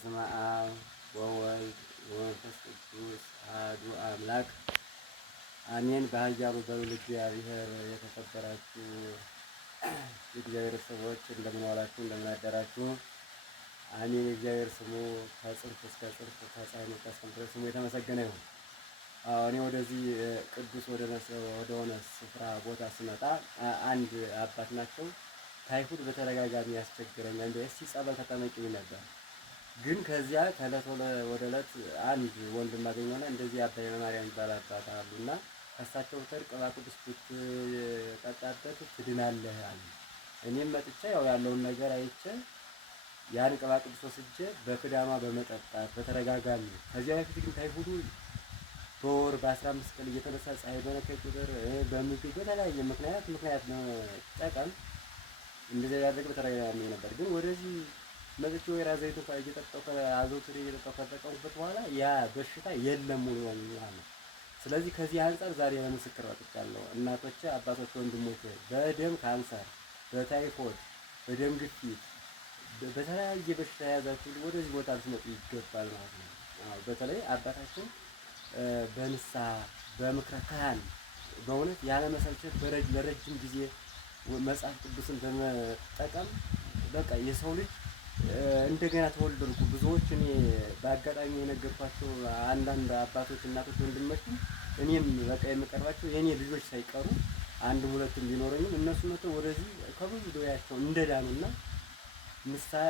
በስመ አብ ወወልድ ወመንፈስ ቅዱስ አሐዱ አምላክ አሜን። በኃያሉ በልዑል እግዚአብሔር የተከበራችሁ የእግዚአብሔር ሰዎች እንደምን ዋላችሁ? እንደምን አደራችሁ? አሜን። የእግዚአብሔር ስሙ ከጽንፍ እስከ ጽንፍ ከፀሐይ መውጫ እስከ ድረስ ስሙ የተመሰገነ ይሁን። እኔ ወደዚህ ቅዱስ ወደሆነ ስፍራ ቦታ ስመጣ አንድ አባት ናቸው። ታይፉድ በተደጋጋሚ ያስቸግረኛል። እንደ እስቲ ጸበል ተጠመቂኝ ነበር። ግን ከዚያ ከዕለት ወደ ዕለት አንድ ወንድም አገኘሁና እንደዚህ አባ ኃይለማርያም የሚባል አባት አሉና ከእሳቸው ተር ቅባ ቅዱስ ብትጠጣበት ትድናለህ አሉ። እኔም መጥቼ ያለውን ነገር አይቼ ያን ቅባ ቅዱስ ወስጄ በክዳማ በመጠጣት በተደጋጋሚ ከዚያ በፊት ግን ታይፉዱ በወር በ15 ቀን እየተነሳ ፀሐይ በነካኝ ቁጥር በምግብ በተለያየ ምክንያት ጠቀም እንደዚያ ያደረገ በተደጋጋሚ ነበር። ግን ወደዚህ መጥቼ ወይራ ዘይት እንኳን እየጠጣሁ አዘውትሬ እየጠጣሁ ከተጠቀምኩበት በኋላ ያ በሽታ የለም ሙሉ ነው። ስለዚህ ከዚህ አንፃር ዛሬ ለምስክር ወጥቻለሁ። እናቶቼ፣ አባቶቼ፣ ወንድሞቼ በደም ካንሰር፣ በታይፎይድ፣ በደም ግፊት፣ በተለያየ በሽታ የያዛችሁ ወደዚህ ቦታ ልትመጡ ይገባል ማለት ነው። በተለይ አባታችን በንስሐ በምክረ ካህን በእውነት ያለመሰልቸት ለረጅም ጊዜ መጽሐፍ ቅዱስን በመጠቀም በቃ የሰው ልጅ እንደገና ተወለድኩ። ብዙዎች እኔ በአጋጣሚ የነገርኳቸው አንዳንድ አባቶች፣ እናቶች፣ ወንድሞች እኔም በቃ የምቀርባቸው የኔ ልጆች ሳይቀሩ አንድም ሁለትም ቢኖረኝም እነሱ መጥተው ወደዚህ ከብዙ ደዌያቸው እንደዳኑና ንስሐ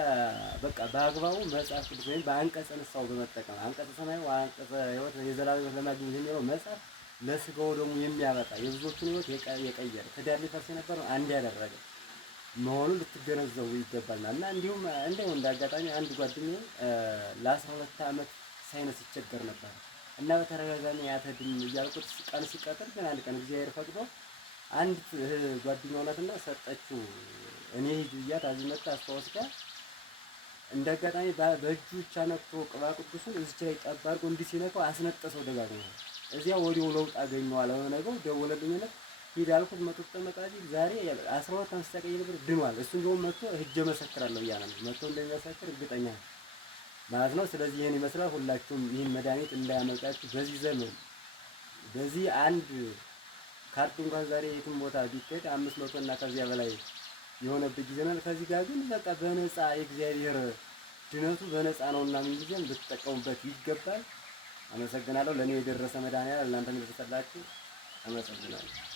በቃ በአግባቡ መጽሐፍ ቅዱስ ወይም በአንቀጸ ንስሐው በመጠቀም አንቀጸ ሰማያዊ አንቀጸ ሕይወት የዘላለም ሕይወት ለማግኘት የሚለው መጽሐፍ ለስጋው ደግሞ የሚያበቃ የብዙዎቹን ሕይወት የቀየረ ትዳር ሊፈርስ የነበረው አንድ ያደረገ መሆኑን ልትገነዘቡ ይገባልና እና እንዲሁም እንደው እንዳጋጣሚ አንድ ጓደኛዬ ለ12 ዓመት ሳይነስ ይቸገር ነበር እና በተደጋጋሚ ያተድም እያልኩት ቀን ሲቀጥል ግን አንድ ቀን እግዚአብሔር ፈቅዶ አንድ ጓደኛው ናትና ሰጠችው። እኔ ሂጅ ብያት አዚ መጣ አስተዋስካ እንዳጋጣሚ በእጁ ብቻ ነክቶ ቅባ ቅዱሱን እዚች ላይ ጠብ አድርጎ እንዲህ ሲነካው አስነጠሰው ደጋግሞ። እዚያ ወዲያው ለውጥ አገኘዋል። አለነገው ደወለልኝና ሂድ አልኩት። መጥቶ ተመጣጣኝ ዛሬ 12 ዓመት ተቀየ ነበር ድኗል። እሱ እንደውም መጥቶ ሂጅ መሰክራለሁ እያለ ነው። መጥቶ እንደሚመሰክር እርግጠኛ ማለት ነው። ስለዚህ ይሄን ይመስላል። ሁላችሁም ይሄን መድኃኒት እንዳያመልጣችሁ በዚህ ዘመን በዚህ አንድ ካርድ እንኳን ዛሬ የትም ቦታ ቢሄድ 500 እና ከዚያ በላይ የሆነበት ጊዜ ነው። ከዚህ ጋር ግን በቃ በነፃ የእግዚአብሔር ድነቱ በነፃ ነውና ምን ጊዜም ብትጠቀሙበት ይገባል። አመሰግናለሁ። ለኔ የደረሰ መድኃኒዓለም እናንተም ይደርሰላችሁ። አመሰግናለሁ።